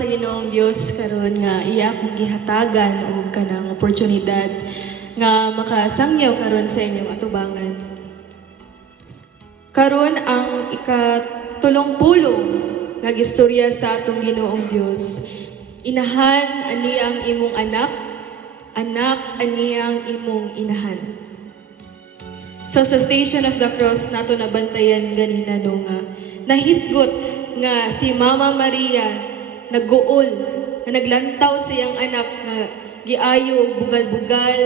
sa Ginoong Dios karon nga iya akong gihatagan og kanang oportunidad nga makasangyaw karon sa inyong atubangan. Karon ang ika-30 nga gistorya sa atong Ginoong Dios. Inahan ani ang imong anak, anak ani ang imong inahan. So sa Station of the Cross nato nabantayan ganina no nga nahisgot nga si Mama Maria nagguol na naglantaw sa iyang anak nga giayo bugal-bugal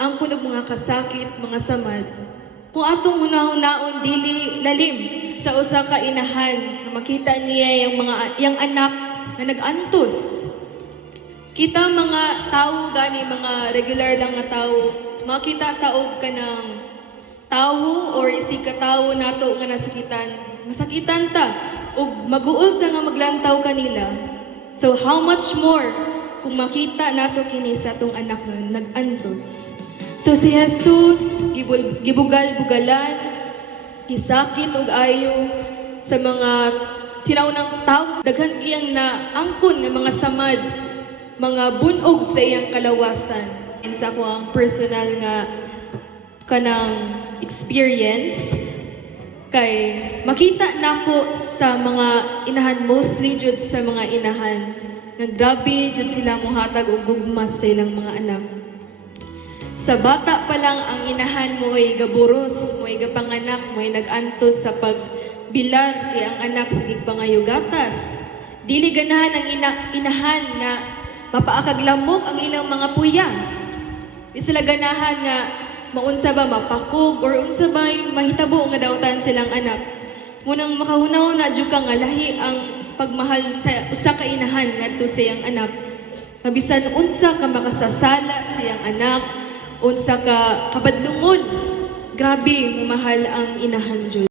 ang kunog mga kasakit, mga samad. Kung atong hunahon dili lalim sa usa ka inahan na makita niya yung anak na nag-antos. Kita mga tao gani mga regular lang nga tao, makita taog ka ng tao or isig ka tao nato nga nasakitan, masakitan ta ug maguol ta nga maglantaw kanila. So how much more kung makita nato kini sa atong anak nga nag-antos. So si Jesus gibugal-bugalan, gisakit og ayo sa mga sinaunang tao, daghan iyang na angkon nga mga samad, mga bunog sa iyang kalawasan. And sa ako ang personal nga kanang experience kay makita nako sa mga inahan, mostly jud sa mga inahan nga grabe jud sila mohatag og gugma sa ilang mga anak. Sa bata pa lang ang inahan mo ay gaburos, mo ay gapanganak, mo ay nag-antos sa pagbilar kay ang anak sa gigpangayugatas. Dili ganahan ang inahan nga mapaakaglamok ang ilang mga puya. Di sila ganahan nga maunsa ba mapakog or unsa ba mahitabo nga dawtan silang anak. Munang makahunaw na jud ka nga lahi ang pagmahal sa usa ka inahan ngadto sa iyang anak. Kabisan unsa ka makasasala sa iyang anak, unsa ka kabadlungon, grabe mahal ang inahan jud.